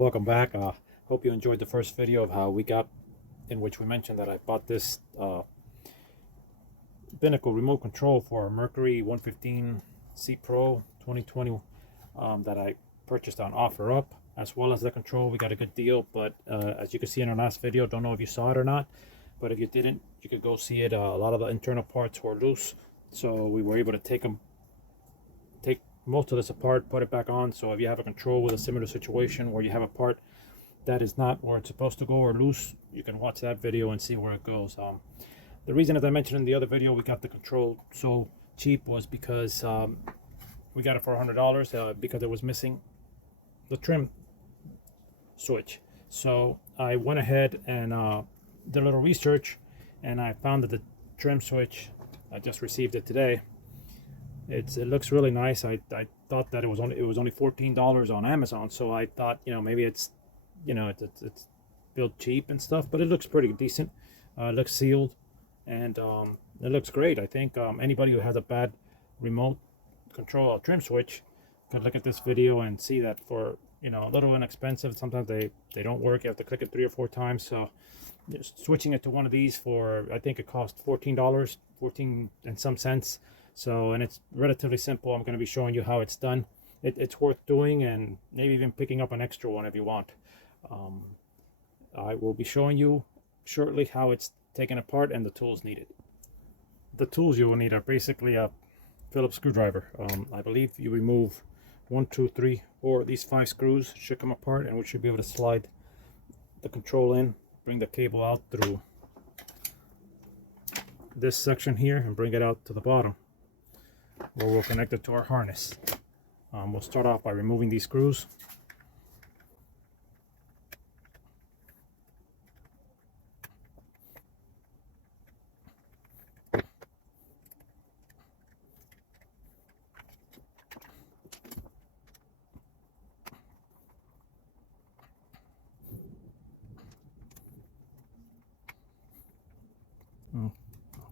Welcome back. Hope you enjoyed the first video of how we got, in which we mentioned that I bought this Binnacle Remote Control for Mercury 115 SeaPro 2020 that I purchased on OfferUp, as well as the control. We got a good deal, but as you can see in our last video, don't know if you saw it or not, but if you didn't, you could go see it. A lot of the internal parts were loose, so we were able to take most of this apart, put it back on. So if you have a control with a similar situation where you have a part that is not where it's supposed to go or loose, you can watch that video and see where it goes. The reason, as I mentioned in the other video, we got the control so cheap was because we got it for $100 because it was missing the trim switch. So I went ahead and did a little research, and I found that the trim switch, I just received it today. It looks really nice. I thought that it was only $14 on Amazon, so I thought, maybe it's it's built cheap and stuff, but it looks pretty decent. It looks sealed, and it looks great. I think anybody who has a bad remote control trim switch can look at this video and see that for a little inexpensive. Sometimes they don't work. You have to click it 3 or 4 times. So switching it to one of these for, I think it cost $14, 14 and some cents. So, and it's relatively simple. I'm going to be showing you how it's done. It's worth doing, and maybe even picking up an extra one if you want. I will be showing you shortly how it's taken apart and the tools needed. The tools you will need are basically a Phillips screwdriver. I believe you remove 1, 2, 3, 4, these 5 screws should come apart, and we should be able to slide the control in, bring the cable out through this section here and bring it out to the bottom, where we'll connect it to our harness. We'll start off by removing these screws.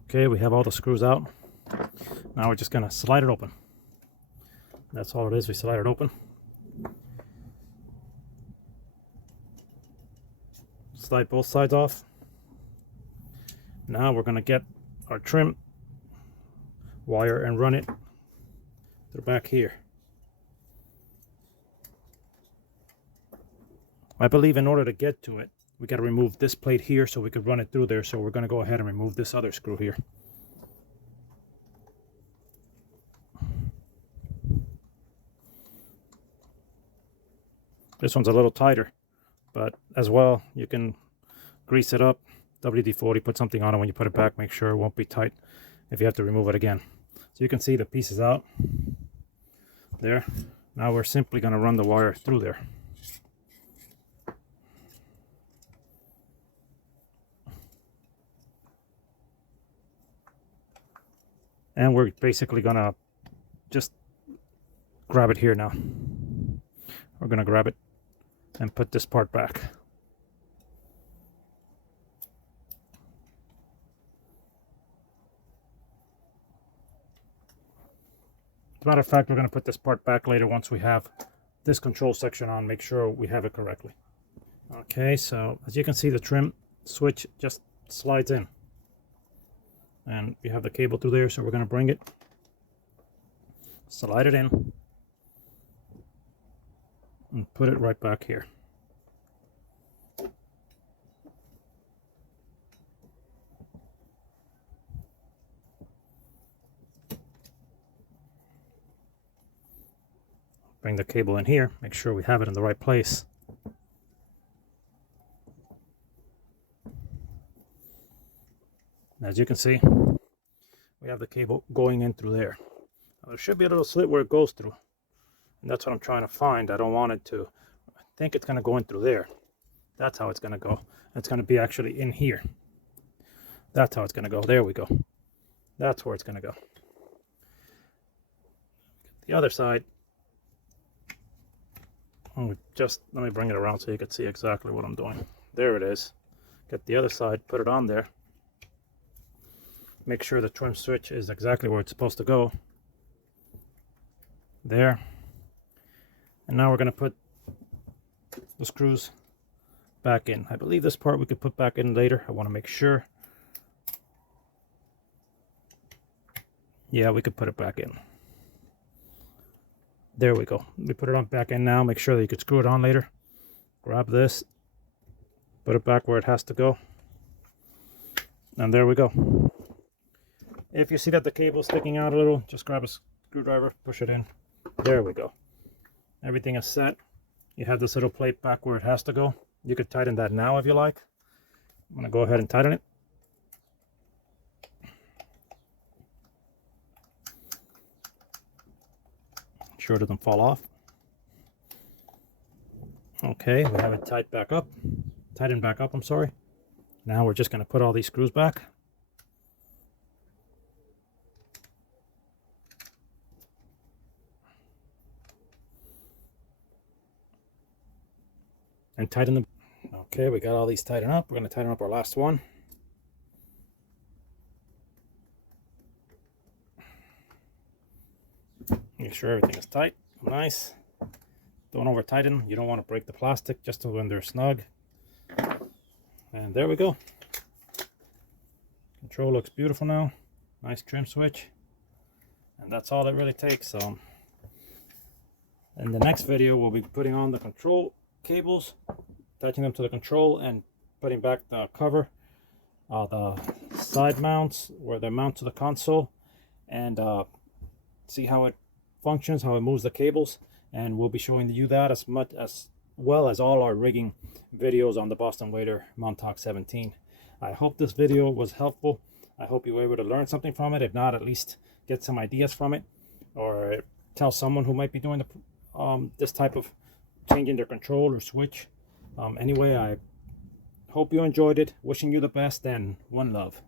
Okay, we have all the screws out. Now we're just going to slide it open. That's all it is. We slide it open. Slide both sides off. Now we're going to get our trim wire and run it through back here. I believe in order to get to it, we got to remove this plate here so we could run it through there. So we're going to go ahead and remove this other screw here. This one's a little tighter, but as well, you can grease it up. WD-40, put something on it when you put it back. Make sure it won't be tight if you have to remove it again. So you can see the pieces out there. Now we're simply going to run the wire through there. And we're basically going to just grab it here now. We're going to grab it and put this part back. As a matter of fact, we're going to put this part back later once we have this control section on. Make sure we have it correctly. Okay, so as you can see, the trim switch just slides in. And we have the cable through there, so we're going to bring it, slide it in, and put it right back here. Bring the cable in here, make sure we have it in the right place. As you can see, we have the cable going in through there. Now, there should be a little slit where it goes through, and that's what I'm trying to find. I don't want it to. I think it's going to go in through there. That's how it's going to go. It's going to be actually in here. That's how it's going to go. There we go. That's where it's going to go. The other side. Just let me bring it around so you can see exactly what I'm doing. There it is. Get the other side, put it on there. Make sure the trim switch is exactly where it's supposed to go. There. And now we're going to put the screws back in. I believe this part we could put back in later. I want to make sure. Yeah, we could put it back in. There we go. We put it on back in now. Make sure that you could screw it on later. Grab this, put it back where it has to go, and there we go. If you see that the cable is sticking out a little, just grab a screwdriver, push it in. There we go. Everything is set. You have this little plate back where it has to go. You could tighten that now if you like. I'm going to go ahead and tighten it. Sure it doesn't fall off. Okay, we have it tightened back up, I'm sorry. Now we're just going to put all these screws back. And tighten them. Okay, we got all these tightened up. We're going to tighten up our last one. Make sure everything is tight, nice. Don't over tighten. You don't want to break the plastic, just when they're snug. And there we go. Control looks beautiful now. Nice trim switch. And that's all it really takes. So in the next video, we'll be putting on the control cables, attaching them to the control, and putting back the cover, the side mounts where they mount to the console, and see how it functions, how it moves the cables. And we'll be showing you that as well as all our rigging videos on the Boston Whaler Montauk 17. I hope this video was helpful. I hope you were able to learn something from it. If not, at least get some ideas from it, or tell someone who might be doing this type of changing their control or switch. Anyway, I hope you enjoyed it. Wishing you the best, and one love.